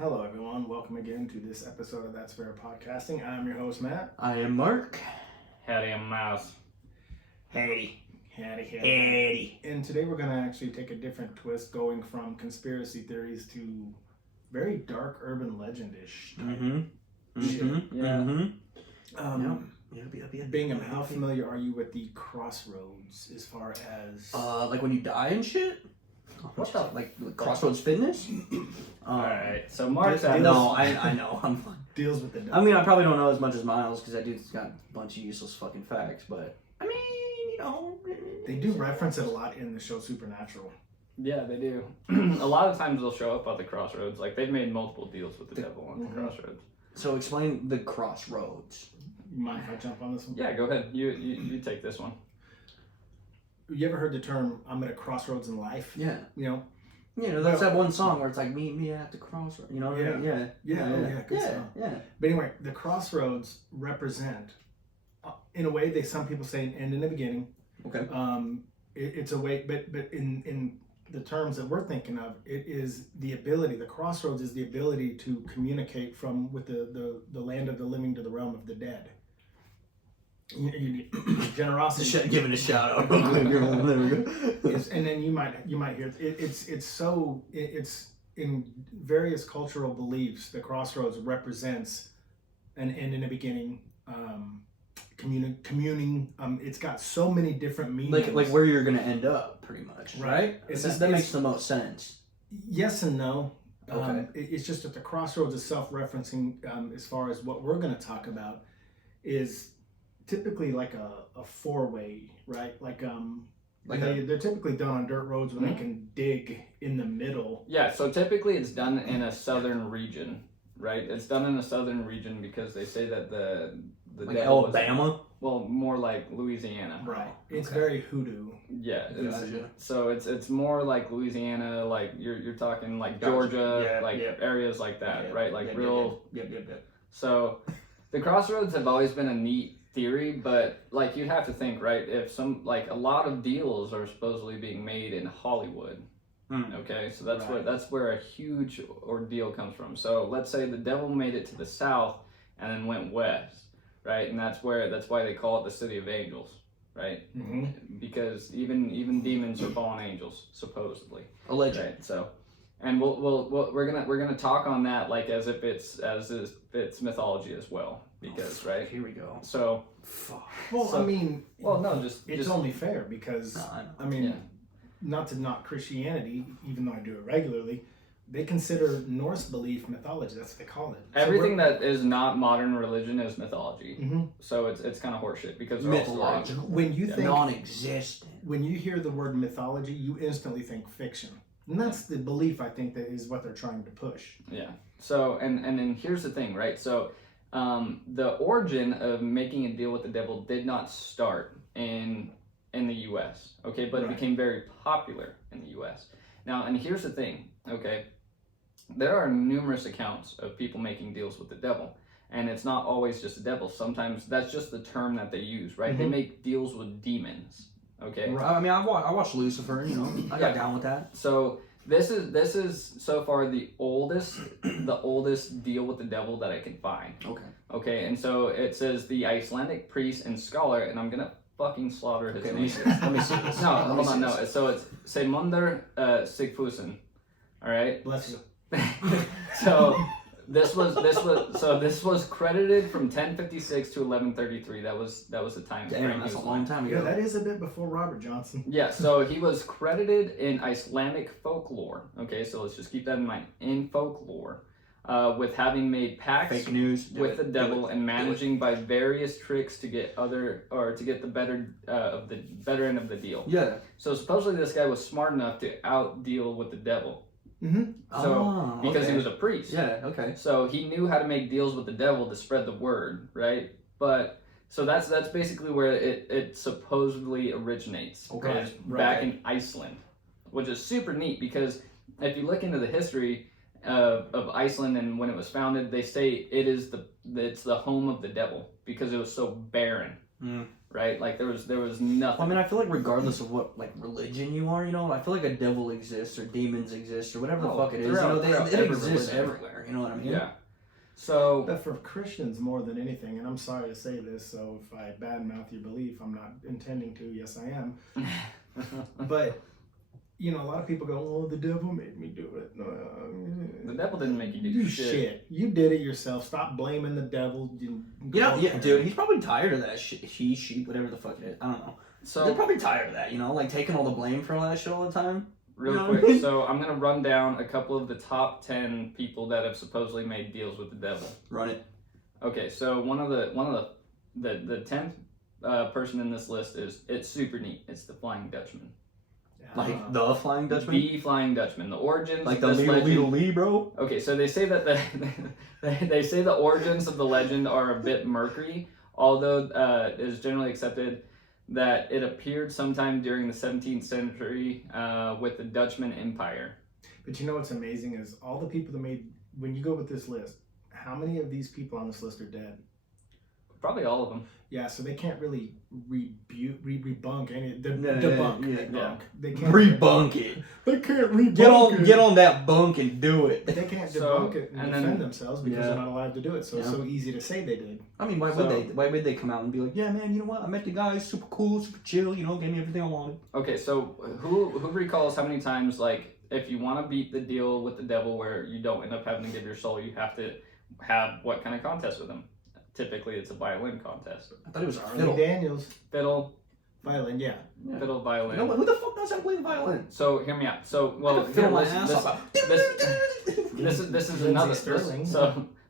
Hello, everyone. Welcome again to this episode of That's Fair Podcasting. I'm your host, Matt. I am Mark. Howdy, I'm Myles. Howdy. Howdy. And today we're going to actually take a different twist, going from conspiracy theories to very dark urban legend-ish shit. Bingham, how familiar are you with the Crossroads as far as... like when you die and shit? What the? Like Crossroads Fitness? Alright, so Mark's out. No, I know. I'm deals with the devil. I mean, I probably don't know as much as Myles because that dude's got a bunch of useless fucking facts, but I mean, you know. They do reference it a lot in the show Supernatural. Yeah, they do. A lot of times they'll show up at the Crossroads. Like, they've made multiple deals with the devil on the Crossroads. So explain the Crossroads. You mind if I jump on this one? Yeah, go ahead. You take this one. You ever heard the term, I'm at a crossroads in life? Yeah. You know? You know, that's that one song where it's like, meet me at the crossroads. You know what I mean? Yeah, good song. Yeah. But anyway, the crossroads represent, in a way, some people say an end and a beginning. Okay. It's a way, but in the terms that we're thinking of, it is the ability. The crossroads is the ability to communicate with the land of the living to the realm of the dead. Generosity. Giving a shout out. There we go. And then you might hear it's in various cultural beliefs. The crossroads represents an end and a beginning. Communing. It's got so many different meanings. Like where you're gonna end up, pretty much, right? That makes the most sense. Yes and no. Okay. It's just that the crossroads is self-referencing as far as what we're going to talk about is typically like a four-way, right? They're typically done on dirt roads where they can dig in the middle. Yeah, so typically it's done in a southern region, right? It's done in a southern region because they say that the like devil Alabama? Well, more like Louisiana. Right. It's very hoodoo. Yeah. Gotcha. So it's more like Louisiana, like you're talking like Georgia, areas like that, right? Like real. Yep. So the crossroads have always been a neat theory, but like you'd have to think, right? If a lot of deals are supposedly being made in Hollywood. Okay, so that's where a huge ordeal comes from. So let's say the devil made it to the south and then went west. Right, and that's why they call it the City of Angels, right? Mm-hmm. Because even demons are fallen angels, supposedly. Alleged. Right. So, and we're gonna talk on that like as if it's mythology as well, because right. Here we go. So. It's only fair because not to knock Christianity, even though I do it regularly. They consider Norse belief mythology. That's what they call it. Everything that is not modern religion is mythology. Mm-hmm. So it's kind of horseshit because they're mythological. When you think non-existent. When you hear the word mythology, you instantly think fiction, and that's the belief I think that is what they're trying to push. Yeah. So and then here's the thing, right? So the origin of making a deal with the devil did not start in the U.S. Okay, but it became very popular in the U.S. Now, and here's the thing. Okay. There are numerous accounts of people making deals with the devil, and it's not always just the devil. Sometimes that's just the term that they use, right? Mm-hmm. They make deals with demons, okay? Right. I mean, I watched Lucifer, you know, I got down with that. So this is so far the oldest deal with the devil that I can find. Okay, and so it says the Icelandic priest and scholar, and I'm gonna fucking slaughter his name. Let me see this. No, hold on, no. So it's Sigmundur Sigfusson. All right. Bless you. So this was credited from 1056 to 1133. That was the time. Damn, that's a long time ago. Yeah, that is a bit before Robert Johnson. Yeah, so he was credited in Icelandic folklore. Okay, so let's just keep that in mind. In folklore, with having made pacts Fake news with the devil and managing by various tricks to get the better end of the deal. Yeah. So supposedly this guy was smart enough to out deal with the devil. Mm-hmm. So because he was a priest. Yeah, okay. So he knew how to make deals with the devil to spread the word, right? But so that's basically where it supposedly originates. Okay. Back in Iceland, which is super neat because if you look into the history of Iceland and when it was founded, they say it's the home of the devil because it was so barren. right? Like there was nothing. Well, I mean, I feel like regardless of what like religion you are, you know, I feel like a devil exists or demons exist or whatever the fuck it is. You know, it exists everywhere. You know what I mean? Yeah. So, But for Christians more than anything, and I'm sorry to say this, so if I badmouth your belief, I'm not intending to. Yes, I am. But you know, a lot of people go, "Oh, the devil made me do it." the devil didn't make you do You shit. You did it yourself. Stop blaming the devil. Yeah, dude. He's probably tired of that shit. He, she, whatever the fuck it is. I don't know. So they're probably tired of that. You know, like taking all the blame for all that shit all the time. Real You know quick, what I mean? so I'm gonna run down a couple of the top 10 people that have supposedly made deals with the devil. Run it. Okay, so one of the 10th person in this list it's super neat. It's the Flying Dutchman. Like the Flying Dutchman? The Flying Dutchman. The origins. Like of the this Little legend- Lee, bro? Okay, so they say that they say the origins of the legend are a bit murky, although it is generally accepted that it appeared sometime during the 17th century with the Dutchman Empire. But you know what's amazing is all the people that made, when you go with this list, how many of these people on this list are dead? Probably all of them. Yeah, so they can't really debunk any. Yeah. They can't Rebunk it. They can't rebunk it. Get on that bunk and do it. They can't So, debunk it and and defend then- themselves because they're not allowed to do it. So it's Yeah. so easy to say they did. I mean, why So- would they? Why would they come out and be like, yeah, man, you know what? I met the guy, super cool, super chill. You know, gave me everything I wanted. Okay, so who recalls how many times, like, if you want to beat the deal with the devil where you don't end up having to give your soul, you have to have what kind of contest with him? Typically, it's a violin contest. I thought it was a Charlie fiddle. Daniels, Fiddle, violin, yeah. fiddle, violin. You know what? Who the fuck knows how to play the violin? So hear me out. So I well, could fiddle my this, ass this, off. this is Lindsay another Sterling.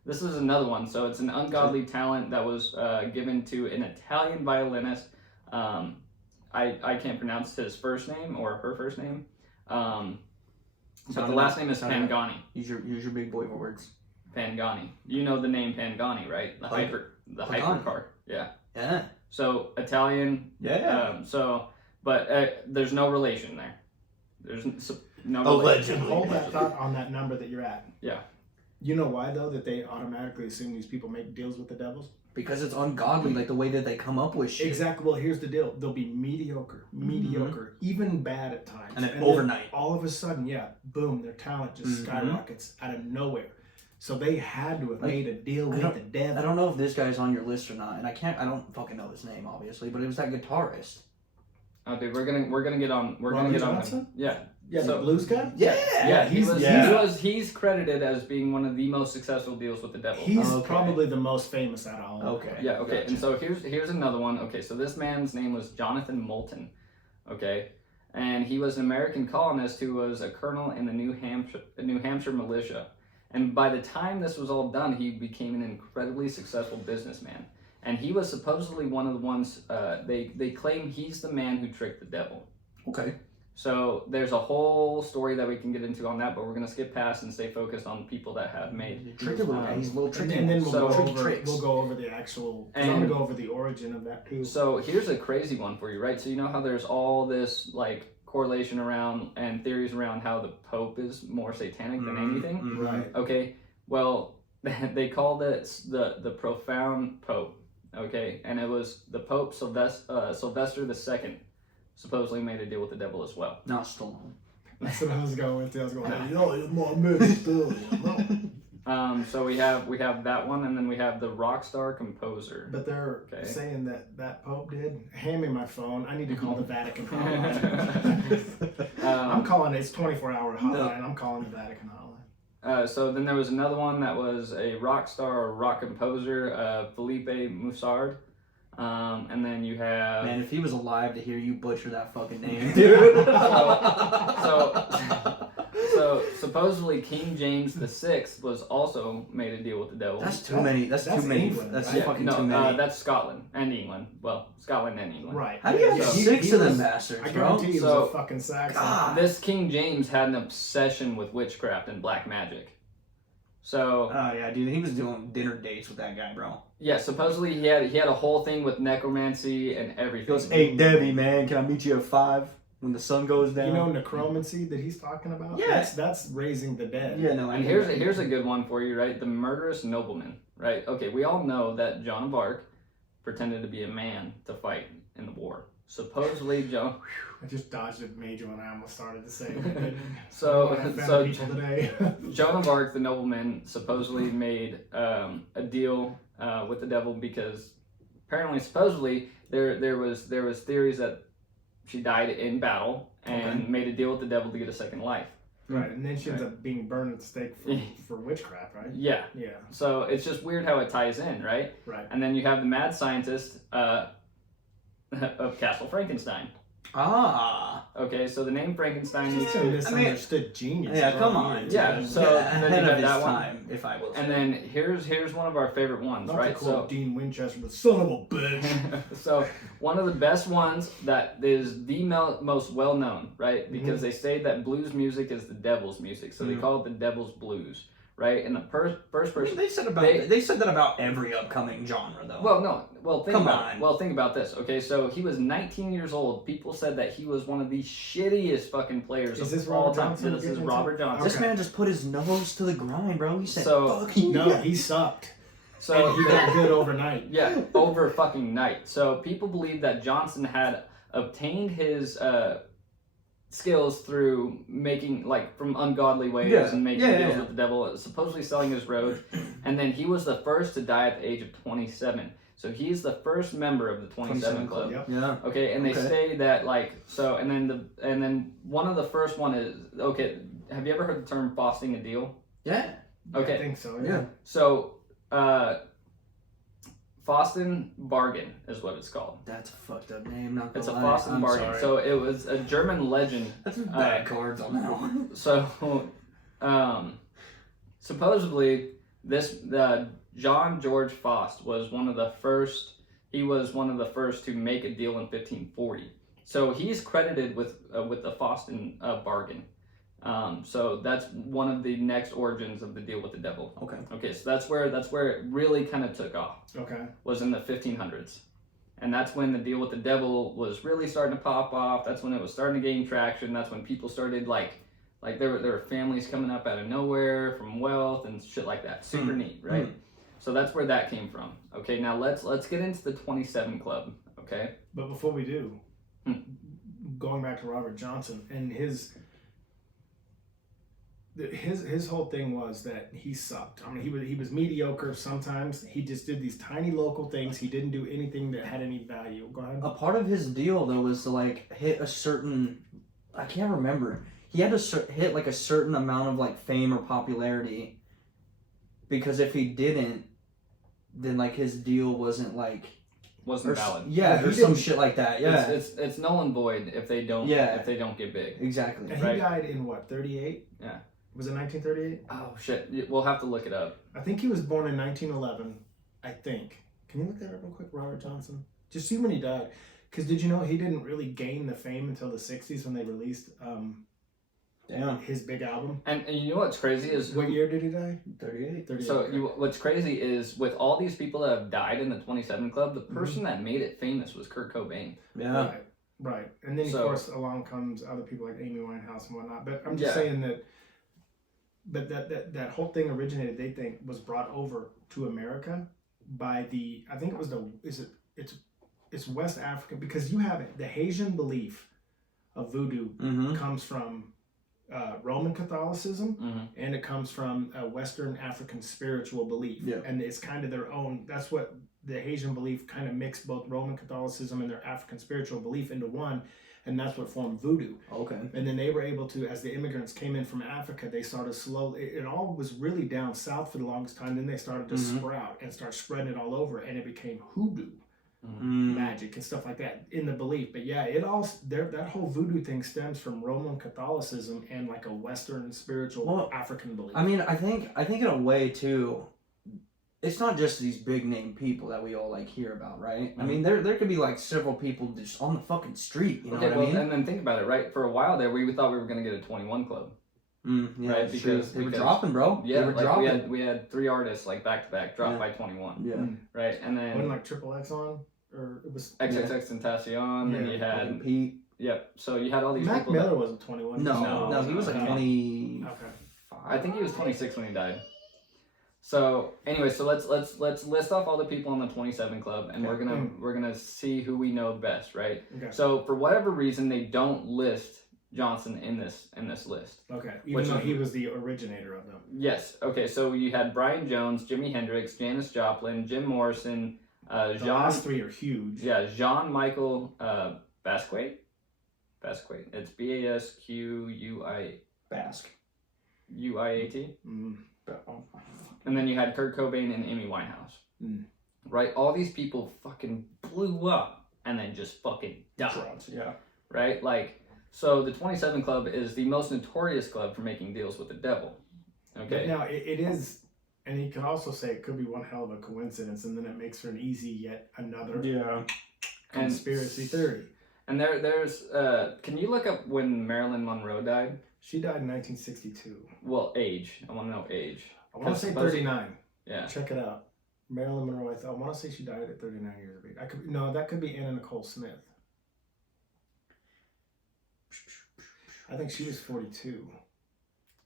this is another one. So it's an ungodly talent that was given to an Italian violinist. I can't pronounce his first name or her first name. But the last name is Pangani. Use your big boy words. Pangani. You know the name Pangani, right? The Pagani. hypercar. Yeah. Yeah. So Italian. Yeah. But there's no relation there. There's no relation. Allegedly. Hold that thought on that number that you're at. Yeah. You know why though that they automatically assume these people make deals with the devils? Because it's ungodly, like the way that they come up with shit. Exactly. Well, here's the deal. They'll be mediocre, even bad at times. And then overnight. all of a sudden, yeah, boom, their talent just Mhm. skyrockets out of nowhere. So they had to have made a deal with the devil. I don't know if this guy's on your list or not, and I don't fucking know his name, obviously, but it was that guitarist. Oh, dude, we're gonna get on. We're Ronnie gonna get Johnson? on him. Yeah. Yeah, So- the blues guy? Yeah, he's- he's credited as being one of the most successful deals with the devil. He's Okay. probably the most famous out of all of them. Okay. Yeah, okay. Gotcha. And so here's another one. Okay, so this man's name was Jonathan Moulton. Okay. And he was an American colonist who was a colonel in the New Hampshire militia. And by the time this was all done, he became an incredibly successful businessman. And he was supposedly one of the ones they claim he's the man who tricked the devil. Okay. So there's a whole story that we can get into on that, but we're gonna skip past and stay focused on people that have made. Tricky little guy. He's a little tricky. And then we'll, So- go tricky over, tricks. we'll go over the actual. 'Cause I'm And- gonna go over the origin of that too. So here's a crazy one for you, right? So you know how there's all this like correlation around and theories around how the Pope is more satanic than anything. Mhm. Right. Okay, well they called it the profound Pope. Okay, and it was the Pope Sylvester II supposedly made a deal with the devil as well. Not Stallone. That's what I was going with. I was going, yo, it's my middle. So we have that one, and then we have the rock star composer. But they're Okay. saying that Pope did. Hand me my phone. I need to call the Vatican Um, hotline. I'm calling it's 24-hour hotline. No. I'm calling the Vatican hotline. So then there was another one that was a rock star or rock composer, Felipe Musard. And then you have Man, if he was alive to hear you butcher that fucking name, dude. so supposedly King James VI was also made a deal with the devil. That's too many. That's too many. England, That's right? fucking too many. That's Scotland and England. Well, Scotland and England. Right. How do you have So- six of them was- bastards, I bro? guarantee he was So- a fucking Saxon. God. This King James had an obsession with witchcraft and black magic. So Oh yeah, dude, he was doing dinner dates with that guy, bro. yeah, supposedly he had a whole thing with necromancy and He everything. goes, "Hey Debbie, man, can I meet you at 5 when the sun goes down?" You know necromancy that he's talking about? Yeah. That's raising the dead. Yeah, no. I And know. here's a good one for you, right? The murderous nobleman, right? Okay, we all know that Joan of Arc pretended to be a man to fight in the war. Supposedly, I just dodged a major when I almost started to say it. So people today. Joan of Arc, the nobleman, supposedly made a deal with the devil because supposedly there was theories that she died in battle and made a deal with the devil to get a second life. Right, and then she ends up being burned at the stake for witchcraft, right? Yeah. Yeah. So it's just weird how it ties in, right? Right. And then you have the mad scientist of Castle Frankenstein. Ah. Okay, so the name Frankenstein He's a misunderstood genius. Yeah, come on. Yeah, so and then ahead you of have his that one. time, if I will say. And then here's one of our favorite ones, Not right? to quote Dean Winchester, but son of a bitch. So one of the best ones that is the most well known, right? Because they say that blues music is the devil's music, so they call it the devil's blues, right? And the first person They said that about every upcoming genre, though. Think about this. Okay, so he was 19 years old. People said that he was one of the shittiest fucking players of all time. This is Robert Johnson. This man just put his nose to the grind, bro. He said, "Fuck he sucked. So and he got good overnight. Yeah, over fucking night. So people believe that Johnson had obtained his skills through making from ungodly ways and making deals with the devil, supposedly selling his road, and then he was the first to die at the age of 27. So he's the first member of the 27 Club. Yep. Yeah. Okay, and they say that and then one of the first one is have you ever heard the term "fossing a deal"? Yeah. Okay. I think so. Yeah. So Fausten Bargain is what it's called. That's a fucked up name. Not It's a gonna lie. Fausten I'm Bargain. sorry. So it was a German legend. That's some bad cards on that one. So supposedly this John George Faust was one of the first. He was one of the first to make a deal in 1540. So he's credited with the Fausten Bargain. So that's one of the next origins of the deal with the devil. Okay, so that's where it really kind of took off. Okay. Was in the 1500s, and that's when the deal with the devil was really starting to pop off. That's when it was starting to gain traction. That's when people started like there were families coming up out of nowhere from wealth and shit like that. Super neat, right? So that's where that came from. Okay, now let's get into the 27 Club. Okay. But before we do, going back to Robert Johnson and his whole thing was that he sucked. I mean, he was mediocre sometimes. He just did these tiny local things. He didn't do anything that had any value. Go ahead. A part of his deal though was to hit a certain, I can't remember. He had to hit a certain amount of fame or popularity, because if he didn't, then his deal wasn't valid. Yeah, or some shit like that. Yeah, it's null and void if they don't get big. Exactly. And he died in what, 38? Yeah. Was it 1938? Oh shit, we'll have to look it up. I think he was born in 1911. I think. Can you look that up real quick, Robert Johnson? Just see when he died. Because did you know he didn't really gain the fame until the 60s when they released his big album? And you know what's crazy is what year did he die? 38. So what's crazy is with all these people that have died in the 27 Club, the person that made it famous was Kurt Cobain. Yeah. Right. And then of course along comes other people like Amy Winehouse and whatnot. But I'm just saying that. But that whole thing originated, they think, was brought over to America by I think it was it's West Africa, because you have it. The Haitian belief of voodoo comes from Roman Catholicism, and it comes from a Western African spiritual belief. Yeah. And it's kind of their own. That's what the Haitian belief kind of mixed both Roman Catholicism and their African spiritual belief into one. And that's what formed voodoo. Okay. And then they were able to, as the immigrants came in from Africa, they started slowly, it all was really down south for the longest time. Then they started to sprout and start spreading it all over, and it became hoodoo magic and stuff like that in the belief. But yeah, that whole voodoo thing stems from Roman Catholicism and a Western spiritual African belief. I mean, I think in a way too, it's not just these big name people that we all hear about, right? I mean, there could be several people just on the fucking street, you know what I mean? And then think about it, right? For a while there, we thought we were going to get a 21 Club. Yeah, right? Because they were dropping, bro. Yeah, they were dropping. We had 3 artists back to back drop by 21. Yeah. Right, and then wasn't Triple X on, or it was XXX Tentacion, and you had Pete. Yep. So you had all these Mac people. Miller wasn't 21. No, he was 20. I think he was 26 when he died. So anyway, so let's list off all the people on the 27 Club, and we're gonna see who we know best, right? Okay. So for whatever reason, they don't list Johnson in this list. Okay. Even though he was the originator of them. Yes. Okay. So you had Brian Jones, Jimi Hendrix, Janis Joplin, Jim Morrison, The last three are huge. Yeah, Jean-Michel Basquiat. It's Basque. Basquiat. Mm. And then you had Kurt Cobain and Amy Winehouse. Mm. Right? All these people fucking blew up and then just fucking died. Yeah. Right? Like, so the 27 Club is the most notorious club for making deals with the devil. Okay? Now, it is, and you can also say it could be one hell of a coincidence, and then it makes for an easy yet another conspiracy theory. And there's, can you look up when Marilyn Monroe died? She died in 1962. Well, age. I want to know age. I want to say 39. Yeah. Check it out. Marilyn Monroe, I want to say she died at 39 years of age. That could be Anna Nicole Smith. I think she was 42.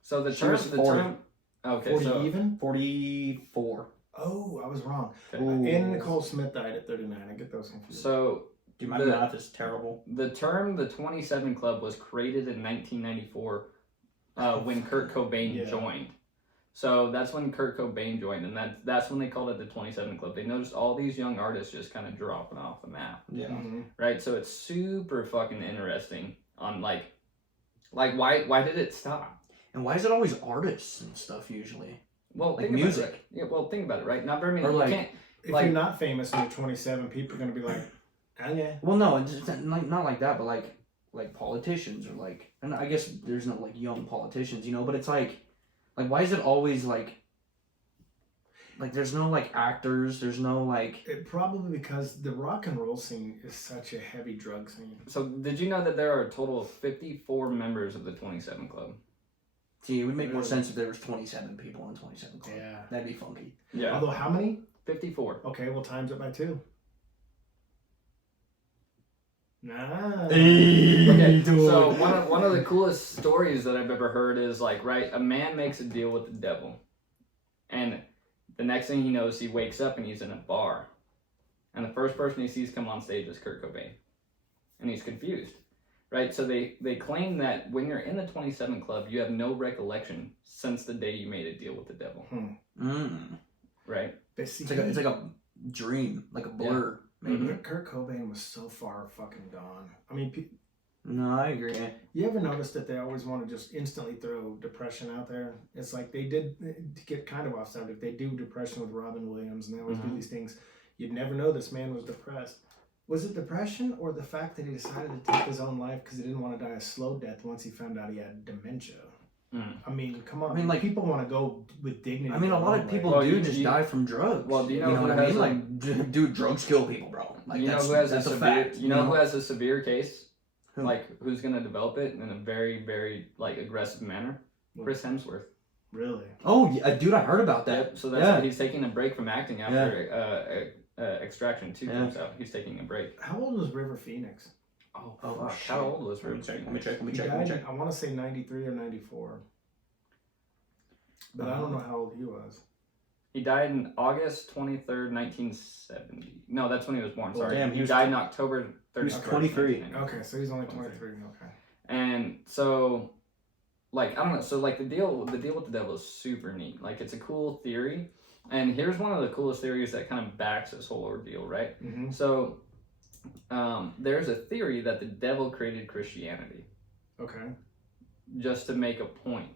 So the She was 40. term. Okay, 40 so even? 44. Oh, I was wrong. Okay. Anna Nicole Smith died at 39. I get those confused. So Dude, my math is terrible. the term the 27 Club was created in 1994 when Kurt Cobain joined. So that's when Kurt Cobain joined, and that's when they called it the 27 Club. They noticed all these young artists just kind of dropping off the map. Yeah. Mm-hmm. Right? So it's super fucking interesting on like why did it stop? And why is it always artists and stuff usually? Well, Like think music. About it, right? Yeah, well, think about it, right? Not very many. Or You like- can't, If like- you're not famous and you're 27, people are going to be like, oh yeah. Well, no, it's like not like that, but like politicians or like, and I guess there's no like young politicians, but it's like why is it always like there's no like actors, there's no like. It probably because the rock and roll scene is such a heavy drug scene. So did you know that there are a total of 54 members of the 27 Club? See, it would make more sense if there was 27 people in 27 Club. Yeah. That'd be funky. Yeah. Although how many? 54. Okay, well times it by 2. Nah. Okay, so one of the coolest stories that I've ever heard is like, right, a man makes a deal with the devil, and the next thing he knows, he wakes up and he's in a bar, and the first person he sees come on stage is Kurt Cobain, and he's confused, right? So they claim that when you're in the 27 Club, you have no recollection since the day you made a deal with the devil, right? It's like a dream, like a blur. Maybe. But Kurt Cobain was so far fucking gone. I mean, No, I agree. you ever notice that they always want to just instantly throw depression out there? It's like they did, to get kind of off subject, they do depression with Robin Williams, and they always do these things. You'd never know this man was depressed. Was it depression or the fact that he decided to take his own life because he didn't want to die a slow death once he found out he had dementia? I mean, come on. I mean, like, people want to go with dignity. I mean, a lot of people Well, do you- just you- die from drugs. Well, do you know what who I has mean? a- Like, dude, drugs kill people, bro. Like, You know that's, who has a that's severe? fact. You know who has a severe case? Who? Like who's gonna develop it in a very, very like aggressive manner? Chris Hemsworth. Really? Oh, yeah, dude, I heard about that. Yep. So that's why he's taking a break from acting after Extraction 2 Yeah. comes out. He's taking a break. How old was River Phoenix? Oh, Oh, fuck. shit. How old was Let me River check. Phoenix? Let me He check. died, I want to say 93 or 94. But I don't know how old he was. He died in August 23rd, 1970. No, that's when he was born. Well, Sorry. damn, he he was died in October 31st. he was 23. 1990. Okay, so he's only 23. Okay. And so, like, I don't know. So, like, the deal with the devil is super neat. Like, it's a cool theory. And here's one of the coolest theories that kind of backs this whole ordeal, right? Mm-hmm. So, there's a theory that the devil created Christianity Okay. just to make a point,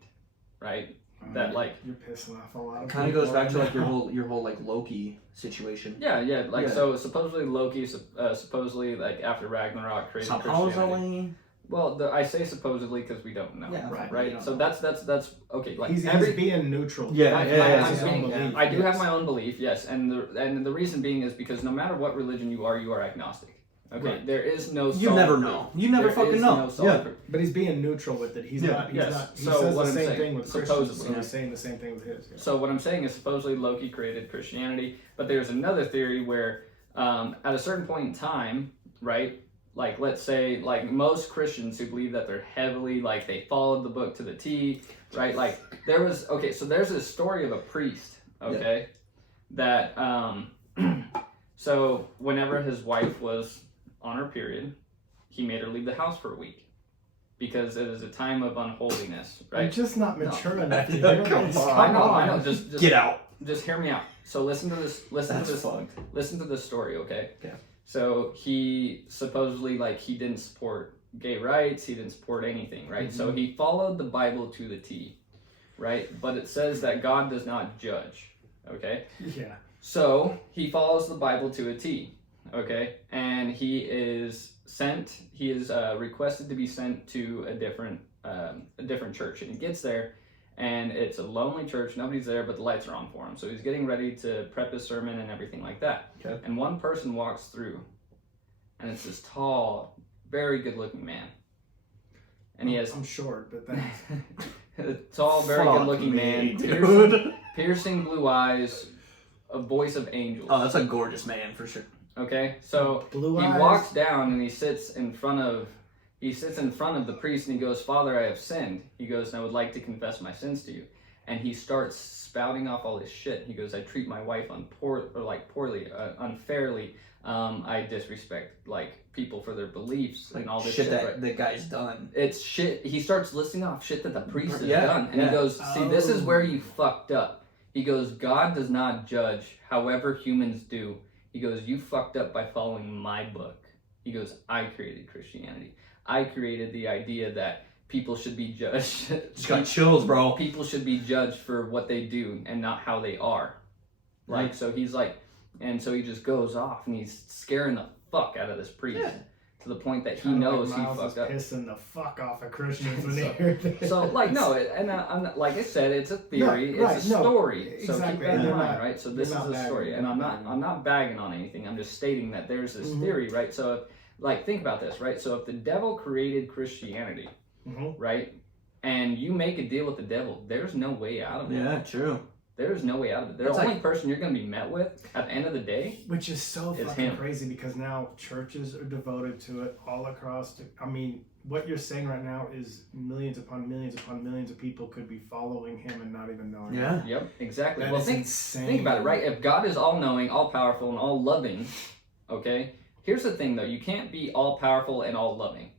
right? That, like, you're pissing off a lot of Kind of people goes back to like right now. your whole like Loki situation. yeah, like, Yeah. so supposedly Loki, supposedly, like, after Ragnarok created Christianity. Supposedly. Well, I say supposedly because we don't know, Yeah, right, right? we don't So know. that's okay. Like, He's every being neutral. Yeah, I- yeah, I- yeah, I'm his own being- belief, I do have yes. my own belief, yes, and the reason being is because no matter what religion you are agnostic. Okay, Right. there is no. You solid never proof. know. You never There fucking is know. no solid Yeah. proof. But he's being neutral with it. He's Yeah. not. He's Yes. not. He So says what the I'm same saying, thing with Christians, supposedly, so yeah. he's saying the same thing with his. Yeah. So what I'm saying is supposedly Loki created Christianity, but there's another theory where at a certain point in time, right? Like, let's say, like, most Christians who believe that they're heavily, like, they followed the book to the T, right? Like, there's a story of a priest, okay, that so whenever his wife was on her period, he made her leave the house for a week because it is a time of unholiness, right? I'm just not mature enough to Yeah, hear come this. on. I know. Just Get out. Just hear me out. So listen to this. Listen to this story, okay? Okay. So he supposedly he didn't support gay rights. He didn't support anything, right? So he followed the Bible to the T, right? But it says that God does not judge, okay? Yeah. So he follows the Bible to a T, okay? And he is requested to be sent to a different church, and he gets there. And it's a lonely church, nobody's there, but the lights are on for him. So he's getting ready to prep his sermon and everything like that. Okay. And one person walks through, and it's this tall, very good-looking man. And he has... I'm short, but thanks. a tall, very good-looking man, dude. piercing blue eyes, a voice of angels. Oh, that's a gorgeous man for sure. Okay, so Blue he eyes. walks down and he sits in front of the priest and he goes, "Father, I have sinned." He goes, "And I would like to confess my sins to you." And he starts spouting off all this shit. He goes, "I treat my wife poorly, unfairly. I disrespect people for their beliefs and all this shit that right? the guy's done. It's shit." He starts listing off shit that the priest has Yeah, done, and yeah. he goes, "See, this is Oh. where you fucked up." He goes, "God does not judge, however humans do." He goes, "You fucked up by following my book." He goes, "I created Christianity. I created the idea that people should be judged. Just got chills, bro. People should be judged for what they do and not how they are." Right. So he's and so he just goes off and he's scaring the fuck out of this priest to the point that he Kinda knows like he Myles fucked is up. pissing the fuck off of Christians when they So- hear this. So no, and I'm not, like I said, it's a theory, No, right, it's a no, story. So keep exactly, that in and mind, you're not- right? So you're this is not a bagging, story, you're and not bagging. I'm not bagging on anything. I'm just stating that there's this Mhm. theory, right? So think about this, right? So if the devil created Christianity, right, and you make a deal with the devil, there's no way out of it. Yeah, true. There's no way out of it. The That's only person you're going to be met with at the end of the day. Which is so It's fucking him. crazy because now churches are devoted to it all across. I mean, what you're saying right now is millions upon millions upon millions of people could be following him and not even knowing. Yeah. Yep, exactly. That Well, is think insane. about it, right? If God is all knowing, all powerful, and all loving, okay. Here's the thing, though: you can't be all powerful and all loving.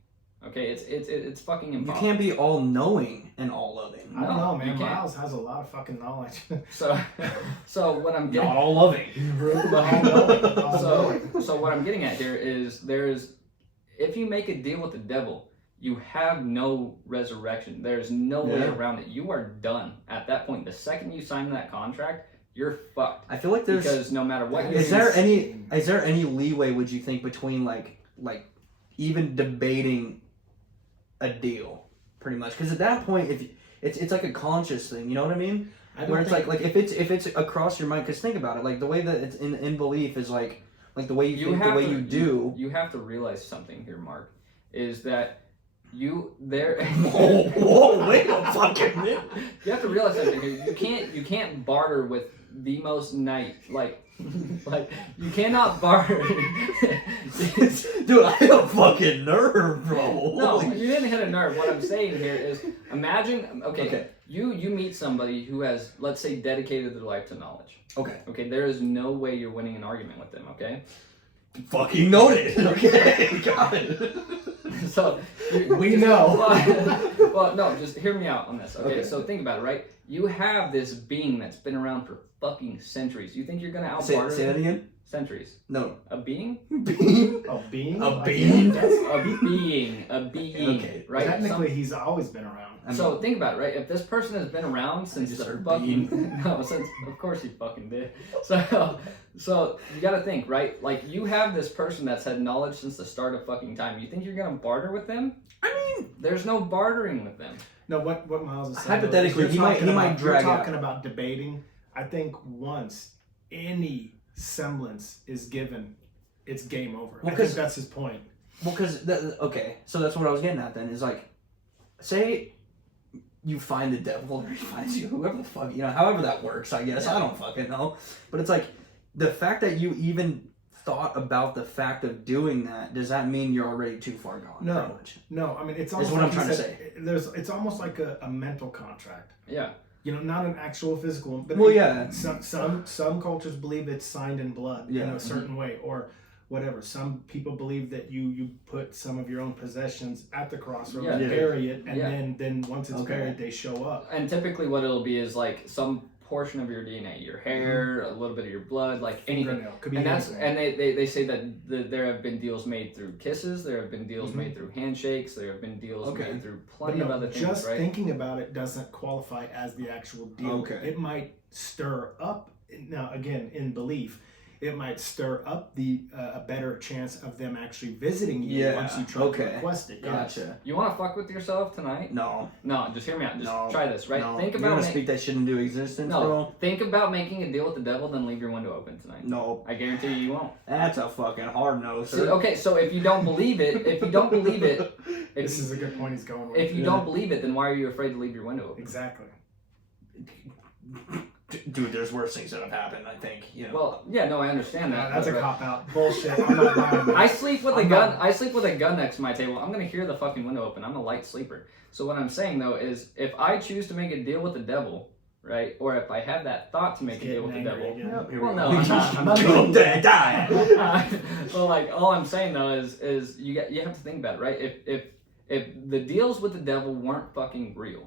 Okay, it's fucking You impossible. can't be all knowing and all loving. I don't know, you man. can't. Myles has a lot of fucking knowledge. So what I'm getting, Not all loving. so what I'm getting at here is if you make a deal with the devil, you have no resurrection. There's no way Yeah. around it. You are done at that point. The second you sign that contract, you're fucked. I feel like there's. Because no matter what you Is do, there any leeway? Would you think between like even debating a deal, pretty much? Because at that point, if it's like a conscious thing, you know what I mean? Where it's like if it's across your mind. Because think about it, like the way that it's in belief is like the way you think, the way you do. You have to realize something here, Mark, is that there. Whoa, wait a fucking minute. You have to realize something here. You can't barter with the most like you cannot barter. Dude, I hit a fucking nerve, bro. No, you didn't hit a nerve. What I'm saying here is, imagine, okay. You meet somebody who has, let's say, dedicated their life to knowledge. Okay. Okay, there is no way you're winning an argument with them, okay? Fucking noted. Okay, got it. So, We know. Well, no, just hear me out on this, okay? Okay. So think about it, right? You have this being that's been around for fucking centuries. You think you're gonna out-barter Say that them? again? Centuries. No. A being? Bean? A being? A Like, being? That's, A being, Okay. right? technically, he's always been around. So think about it, right? If this person has been around since just the heard fucking of course he fucking did. So you got to think, right? Like you have this person that's had knowledge since the start of fucking time. You think you're gonna barter with them? I mean, There's no bartering with them. No, what Myles is saying. Hypothetically, is he might drag You're out. talking about debating. I think once any semblance is given, it's game over. Well, I think 'cause- that's his point. well, because okay, so that's what I was getting at. Then is like, say you find the devil or he finds you, whoever the fuck, however that works. I guess I don't fucking know, but it's like the fact that you even thought about the fact of doing that. Does that mean you're already too far gone? No. No, I mean it's almost what like I'm trying to say. It's almost like a mental contract. Yeah. Not an actual physical one, but Well, yeah. Some cultures believe it's signed in blood, Yeah. a certain way, or whatever. Some people believe that you put some of your own possessions at the crossroads, Yeah. bury it, and then once it's buried, they show up. And typically, what it'll be is like some portion of your DNA, your hair, a little bit of your blood, like anything. Could be And anything. they say that there have been deals made through kisses, there have been deals made through handshakes, there have been deals made through plenty of other things, just right? thinking about it doesn't qualify as the actual deal. Okay. It might stir up, now again, in belief, it might stir up a better chance of them actually visiting you once you try to request it. Gotcha. You want to fuck with yourself tonight? No. No, just hear me out. Just try this, right? No. Think You're about gonna speak that shit into existence, No, bro? think about making a deal with the devil, then leave your window open tonight. No. I guarantee you won't. That's a fucking hard no, See, sir. okay, so if you don't believe it, This is a good point he's going with. if you don't believe it, then why are you afraid to leave your window open? Exactly. Dude, there's worse things that have happened, I think. Well, yeah, no, I understand that. That's a but- cop out. Bullshit. I'm not buying that. I sleep with a gun. I sleep with a gun next to my table. I'm gonna hear the fucking window open. I'm a light sleeper. So what I'm saying though is, if I choose to make a deal with the devil, right, or if I have that thought to make a deal with the devil, well, no, I'm not. I'm not Die. well, like all I'm saying though is you have to think about it, right? If the deals with the devil weren't fucking real,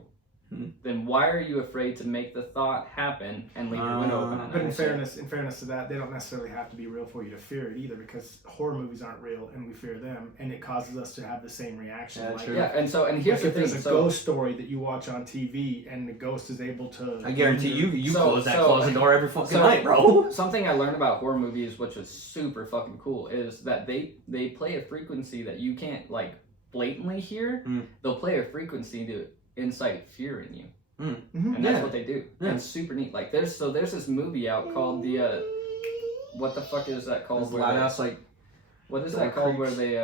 then why are you afraid to make the thought happen and leave your window open? But in fairness to that, they don't necessarily have to be real for you to fear it either, because horror movies aren't real and we fear them, and it causes us to have the same reaction. Yeah, and here's the if thing. there's a ghost story that you watch on TV and the ghost is able to, I guarantee you So- close that so- closet door every fucking so- night, bro. Something I learned about horror movies, which was super fucking cool, is that they play a frequency that you can't like blatantly hear. They'll play a frequency to incite fear in you. And that's what they do. And it's super neat. Like there's this movie out called the what the fuck is that called? Loud ass, like, what is that called? Where they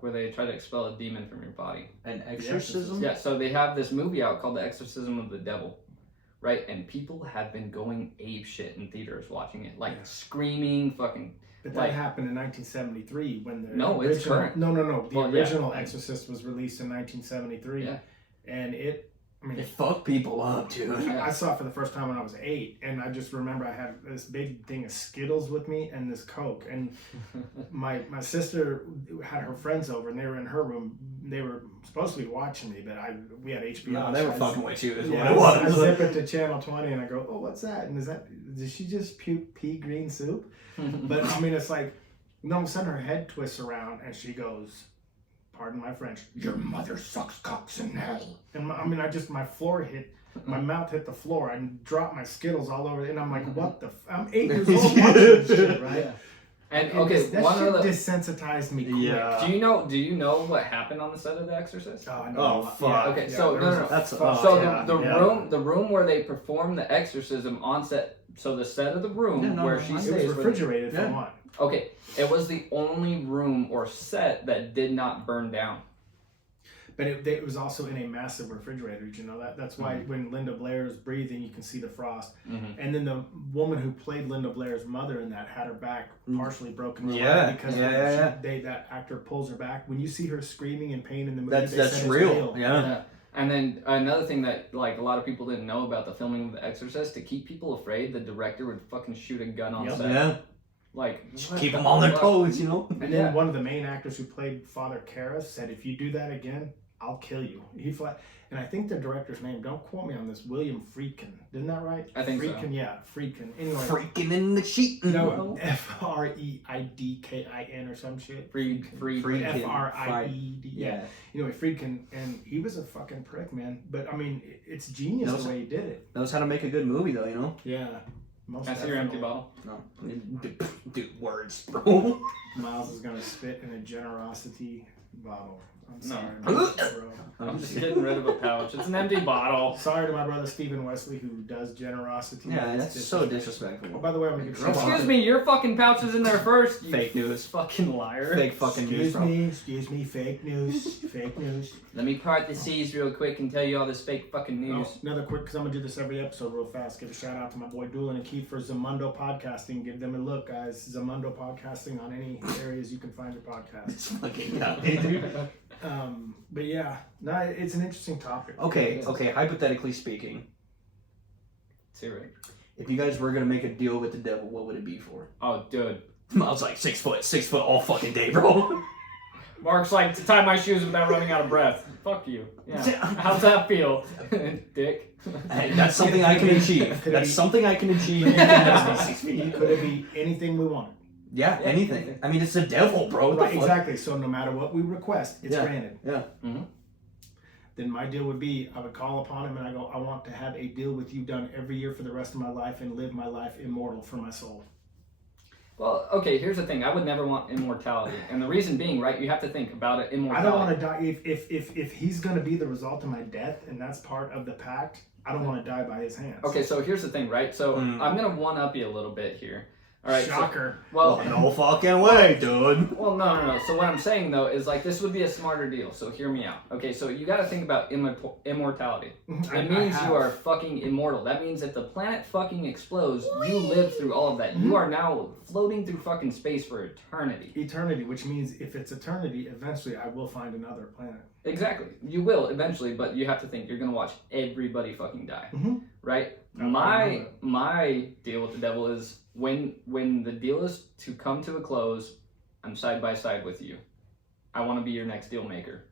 where they try to expel a demon from your body. an exorcism? Yeah. So they have this movie out called The Exorcism of the Devil, right? And people have been going ape shit in theaters watching it, like screaming, fucking. But that happened in 1973 when the it's current. No. The Well, original Exorcist was released in 1973, and it fucked people up, dude. I saw it for the first time when I was 8, and I just remember I had this big thing of Skittles with me and this Coke, and my sister had her friends over, and they were in her room. They were supposed to be watching me, but we had HBO. No, they were fucking with you. Is what Yeah, it was. I zip it to channel 20, and I go, "Oh, what's that?" And did she just puke pea green soup? But I mean, it's like, and all of a sudden her head twists around, and she goes, pardon my French, "Your mother sucks cocks in hell." And my floor hit, my mouth hit the floor. I dropped my Skittles all over, and I'm like, what the I'm 8 years old watching this shit, right? Yeah. And that okay, shit one of the. desensitized me quick. Yeah. Do you know what happened on the set of The Exorcist? Oh, I know. Oh, fuck. Okay, so no. That's So the room where they perform the exorcism on set. So the set of the room where she it stays. was refrigerated for one. Okay, it was the only room or set that did not burn down. But it was also in a massive refrigerator. Did you know that? That's why when Linda Blair is breathing, you can see the frost. And then the woman who played Linda Blair's mother in that had her back partially broken. Because that actor pulls her back. When you see her screaming in pain in the movie, that's real. Yeah. And then another thing that like a lot of people didn't know about the filming of The Exorcist, to keep people afraid, the director would fucking shoot a gun on set. Yeah. Like Keep them on their toes, you know. And then one of the main actors who played Father Karras said, "If you do that again, I'll kill you." And I think the director's name, don't quote me on this, William Friedkin. Isn't that right? I think Friedkin, so. yeah, Friedkin. Anyway, Freaking in the sheet. no, Freidkin or some shit. Friedkin. Fried. Yeah. Anyway, Friedkin, and he was a fucking prick, man. But I mean, it's genius the way he did it. Knows how to make a good movie, though, you know. Yeah. Most Can I see your empty bottle? No, dude, words, bro. Myles is gonna spit in a generosity bottle. I'm sorry, No. bro. I'm just getting rid of a pouch. It's an empty bottle. Sorry to my brother Stephen Wesley, who does generosity. Yeah, It's that's so disrespectful. Oh, by the way, I'm gonna get Excuse me, your fucking pouch is in there first. You Fake news. fucking liar. Fake fucking news, bro. Excuse me, fake news, fake news. Let me part the seas real quick and tell you all this fake fucking news. Oh, another quick, because I'm gonna do this every episode real fast. Give a shout out to my boy Doolin and Keith for Zamundo Podcasting. Give them a look, guys. Zamundo Podcasting on any areas you can find your podcast. This fucking guy, dude. But yeah, no, it's an interesting topic. Okay. Hypothetically speaking, Let's hear it. if you guys were gonna make a deal with the devil, what would it be for? Oh, dude. I was like 6 foot all fucking day, bro. Mark's like, to tie my shoes without running out of breath. Fuck you. Yeah. How's that feel? Dick. Hey, that's something I can achieve. That's something I can achieve. You can just be 6 feet. Could it be anything we want? Yeah, anything. I mean, it's the devil, bro. What the Right, fuck? exactly. So no matter what we request, it's granted. Yeah. Mm-hmm. Then my deal would be, I would call upon him and I go, I want to have a deal with you done every year for the rest of my life and live my life immortal for my soul. Well, okay, here's the thing. I would never want immortality. And the reason being, right, you have to think about it, immortality. I don't want to die. If he's going to be the result of my death and that's part of the pact, I don't want to die by his hands. Okay, so here's the thing, right? So I'm going to one-up you a little bit here. All right. Shocker. So, well, No fucking way, dude. well, no. So what I'm saying, though, is like this would be a smarter deal. So hear me out. Okay, so you got to think about immortality. It means you are fucking immortal. That means if the planet fucking explodes, you live through all of that. You are now floating through fucking space for eternity. Eternity, which means if it's eternity, eventually I will find another planet. Exactly. You will eventually, but you have to think you're going to watch everybody fucking die. Mm-hmm. Right? My deal with the devil is when the deal is to come to a close, I'm side by side with you. I want to be your next deal maker.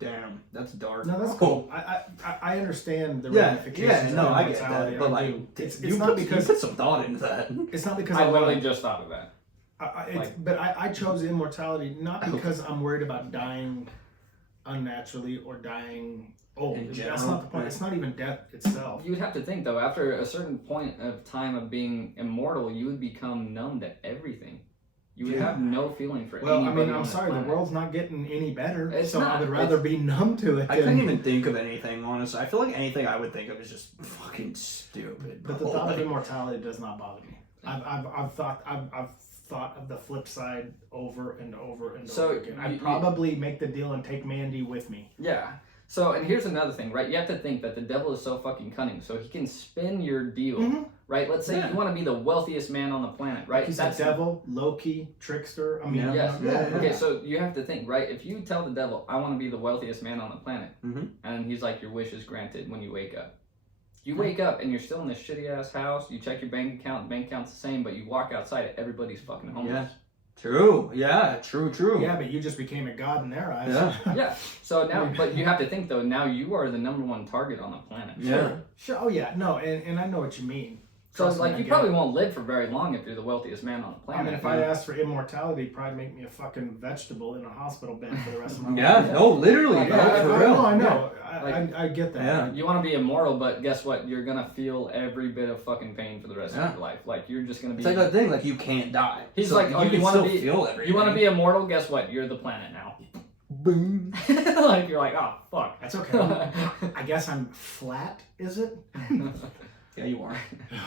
Damn, that's dark. No, that's cool. I understand the ramifications. Yeah, no, of I get mortality. that. But like, it's you not put, because you put some thought into that. it's not because I literally just thought of that. But I chose immortality not because I'm worried about dying unnaturally or dying old. In That's general, not the point. right. It's not even death itself. You'd have to think though, after a certain point of time of being immortal, you would become numb to everything. You would have no feeling for Well, I anybody mean, on I'm this sorry, the planet. world's not getting any better. It's so not. I would rather be numb to it. I couldn't even think of anything, honestly. I feel like anything I would think of is just fucking stupid. But the bro. thought of Like, immortality does not bother me. I've thought of the flip side over and over and So, over again. I'd probably make the deal and take Mandy with me. Yeah. So, and here's another thing, right? You have to think that the devil is so fucking cunning, so he can spin your deal, right? Let's say you want to be the wealthiest man on the planet, right? He's That's the devil, Loki, trickster. I mean, Yes. yeah. Okay, so you have to think, right? If you tell the devil, I want to be the wealthiest man on the planet, Mhm. and he's like, your wish is granted when you wake up. You wake up and you're still in this shitty ass house, you check your bank account the same, but you walk outside, everybody's fucking homeless. Yeah. True. Yeah. True. Yeah, but you just became a god in their eyes. Yeah. Yeah. So now, but you have to think though, now you are the number one target on the planet. Yeah. Sure. Oh yeah. No, and I know what you mean. So Trust me, like I you get probably it. won't live for very long if you're the wealthiest man on the I planet. mean, if I asked for immortality, it'd probably make me a fucking vegetable in a hospital bed for the rest of my life. Yeah. No, literally, Like, bro. yeah, For I real. know. I know. Like- I get that. Yeah. You want to be immortal, but guess what? You're gonna feel every bit of fucking pain for the rest of your life. Like you're just gonna be. It's like that thing, like you can't die. He's So like, oh, you can wanna still be- feel everything. You want to be immortal? Guess what? You're the planet now. Boom. Like you're like, oh fuck. That's okay. I guess I'm flat. Is it? Yeah, you are.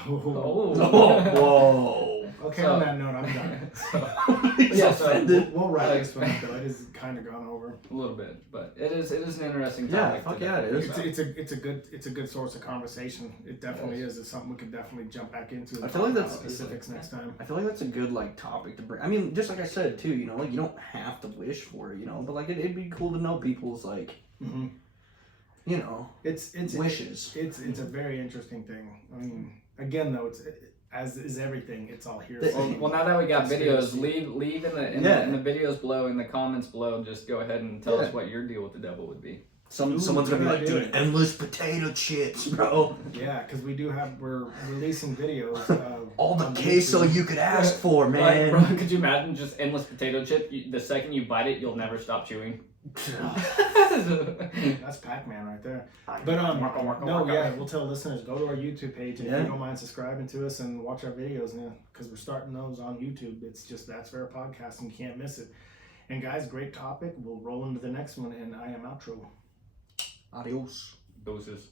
Oh. Oh, whoa. Okay. So- On that note, I'm done. He's Yeah, so- offended. We'll wrap this one up though. It is kind of gone over. A little bit, but it is an interesting Yeah, topic. fuck to yeah, it definitely is. think about. It's a good source of conversation. It definitely is. It's something we could definitely jump back into. And I feel like talk about that's- specifics next time. I feel like that's a good like topic to bring. I mean, just like I said too, you know, like you don't have to wish for it, you know, but like it'd be cool to know people's like, Mm-hmm. you know, It's wishes. It's a very interesting thing. I mean, again though, as is everything. It's all here. Well, now that we got videos, Conspiracy. leave in the Yeah. in the videos below, in the comments below. Just go ahead and tell Yeah. us what your deal with the devil would be. Someone's gonna be good like, idea. dude, endless potato chips, bro. Yeah, because we're releasing videos. All the on queso YouTube. you could ask for, Like, man. bro, could you imagine just endless potato chip? The second you bite it, you'll never stop chewing. That's Pac-Man right there. But we'll tell listeners, go to our YouTube page, and if Yeah. you don't mind subscribing to us and watch our videos, because we're starting those on YouTube. It's just That's Fair Podcast, and you can't miss it. And guys, great topic. We'll roll into the next one, and I am outro. Adios. Doses.